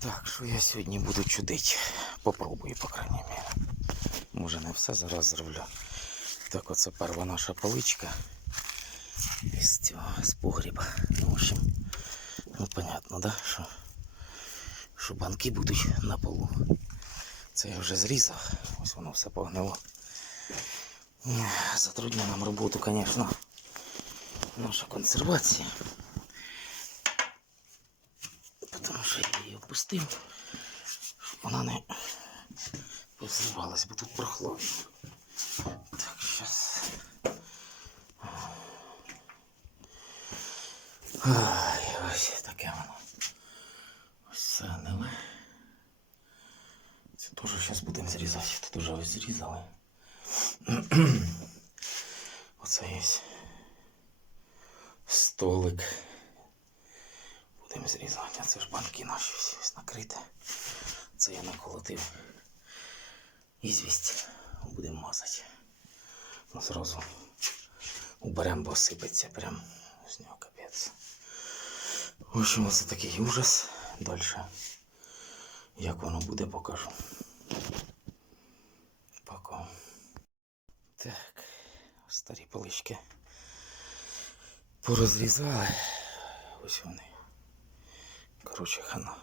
Так, що я сьогодні буду чудити? Попробую, по крайній мірі. Може не все зараз зроблю. Так, оце перша наша поличка. Із цього, з погріба. Ну, в общем, ну понятно, да? Що, що банки будуть на полу. Це я вже зрізав. Ось воно все погнило. Затруднює нам роботу, звісно, наша консервація. Тому що я її опустив, щоб вона не позривалась, бо тут прохладно. Так, зараз. Ай, ось таке воно. Ось це гниле. Це теж зараз будемо зрізати. Тут уже ось зрізали. Оце є столик. Зрізати, а це ж банки наші ось накриті. Це я наколотив. Ізвість будемо мазати. Ну, зразу уберемо, бо сипеться прям з нього капець. В общем, такий ужас. Далі. Як воно буде, покажу. Пока. Так, старі полички порозрізали. Ось вони. Коротше, хана.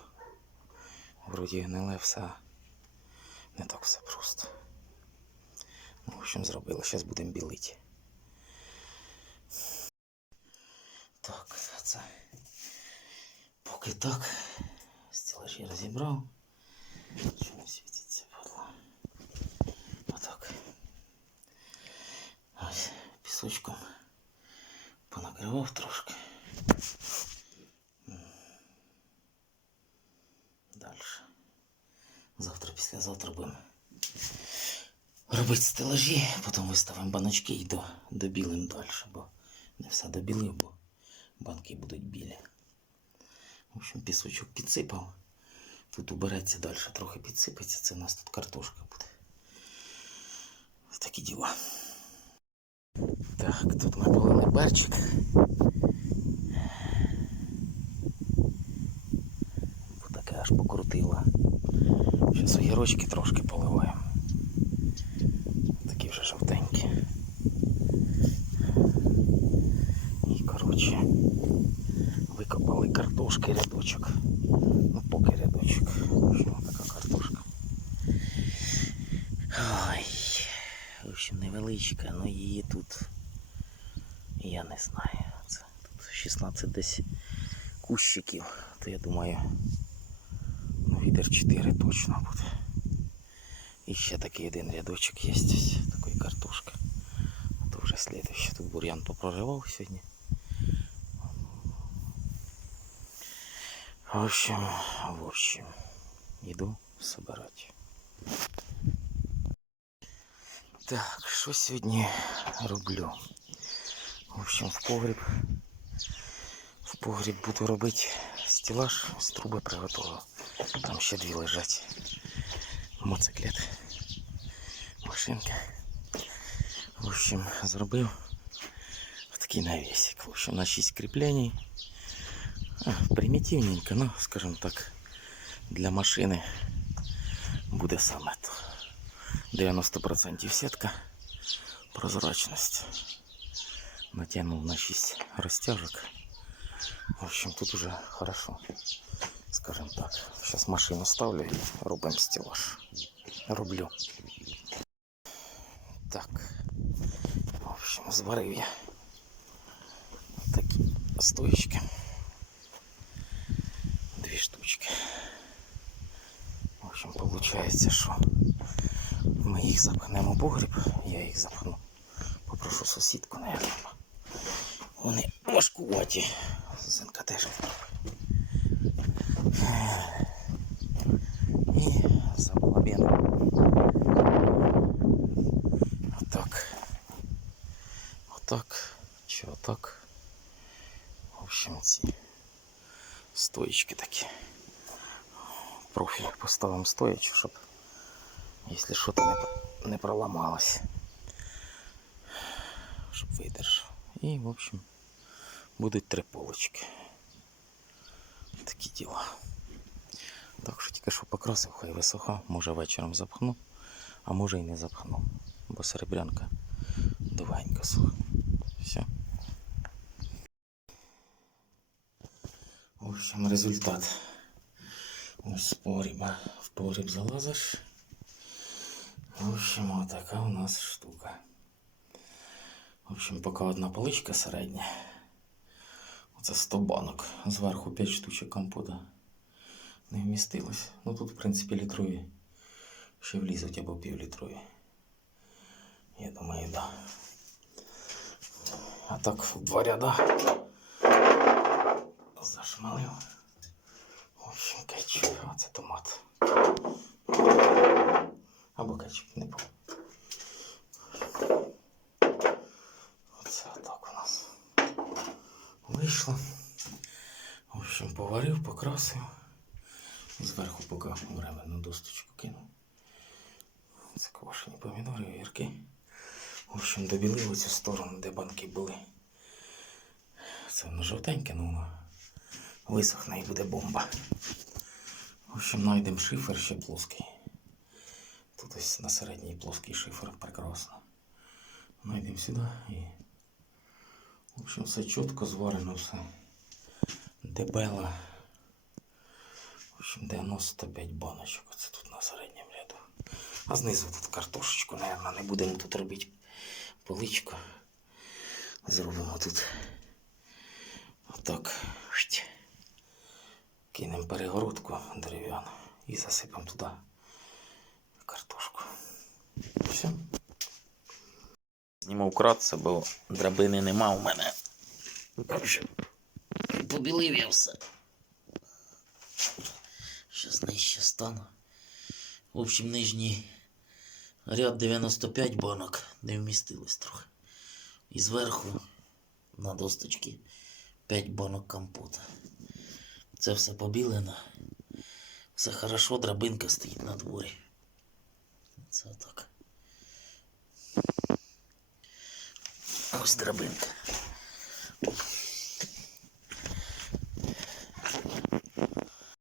Вроді гниле все. Не так все просто. Ну, в общем, зробили. Зараз будемо білити. Так, це. Поки так. Стілажі розібрав. Що не світиться, падла. Отак. Ось пісочком понакривав трошки. Завтра, післязавтра будемо робити стелажі, потім виставимо баночки і до, добілимо далі, бо не все добілив, бо банки будуть білі. В общем, пісочок підсипав. Тут убереться далі, трохи підсипеться. Це у нас тут картошка буде. Ось Такі діла. Так, тут ми полили перчик. Бо таке аж покрутило. Зараз огірочки трошки поливаємо. Такі вже жовтенькі. І коротше викопали картошки рядочок. Ну поки рядочок. Що така картошка. Ой. В невеличка, але її тут. Я не знаю. Це тут 16 десь кущиків. То я думаю. Ну, відер 4 точно буде. І ще такий один рядочок є ось такої картошки. А то вже слідуючий. Тут бур'ян попроривав сьогодні. В общем, в общем, іду собирати. Так, що сьогодні роблю? В общем, в погріб. В погріб буду робити стелаж, з труби приготував. Там ще дві лежать. Моциклет. Машинка. В общем, зробив такий навісик. В общем, на 6 кріплений. А, примітивненько, ну, скажімо так, для машини буде саме то. 90% сетка, прозрачность. Натянул на 6 растяжек. В общем, тут уже хорошо, Скажем так. Сейчас машину ставлю и робим стеллаж. Роблю. Так. В общем, зварив я такі стоечки. Дві штучки. В общем, получается, що ми їх запхнемо в погріб, я їх запхну. Попрошу сусідку, наверное. Вони важкуваті. Зинка теж. І забалабіну. Отак. Отак. Чи отак. В общем, ці стоїчки такі. Профіль поставимо стоячи, щоб Если что-то не, не проломалось. Щоб видержав. І, в общем, будуть три полочки. Такі діла. Так що Тільки що покрасив, хай висоха, може вечором запхну, а може і не запхну. Бо серебрянка довгенько сохне. Все. В общем, результат. Ось з погріба. В погріб залазиш. В общем, отака у нас штука. В общем, поки одна поличка середня. Оце 100 банок. Зверху 5 штучок компота. Не вмістилось. Ну тут, в принципі, літрові. Ще влізуть або півлітрові. Я думаю, да. А так два ряда. Зашмалив. В общем, кетчуп. А це томат. Або кетчуп, не помню. Оце так у нас вийшло. В общем, поварив, покрасив. Зверху поки временну досточку кинув. Це квашені помідори, огірки. В общем, добілив цю сторону, де банки були. Це воно жовтеньке, ну висохне і буде бомба. В общем, знайдемо шифер ще плоский. Тут ось на середній плоский шифер прекрасно. Найдемо сюди і. В общем, все чітко зварено, все. Дебела. В общем, 95 баночок. Оце тут на середньому ряду. А знизу тут картошечку, наверное, не будемо тут робити поличку. Зробимо тут отак. Кинемо перегородку дерев'яну і засипемо туди картошку. Все. Знімав кратце, бо драбини нема у мене. Побілив я все. Щас нижче стану. В общем, нижній ряд 95 банок не вмістилось трохи. І зверху на досточці 5 банок компота. Це все побілено. Все хорошо, драбинка стоїть на дворі. Це так. Ось драбинка.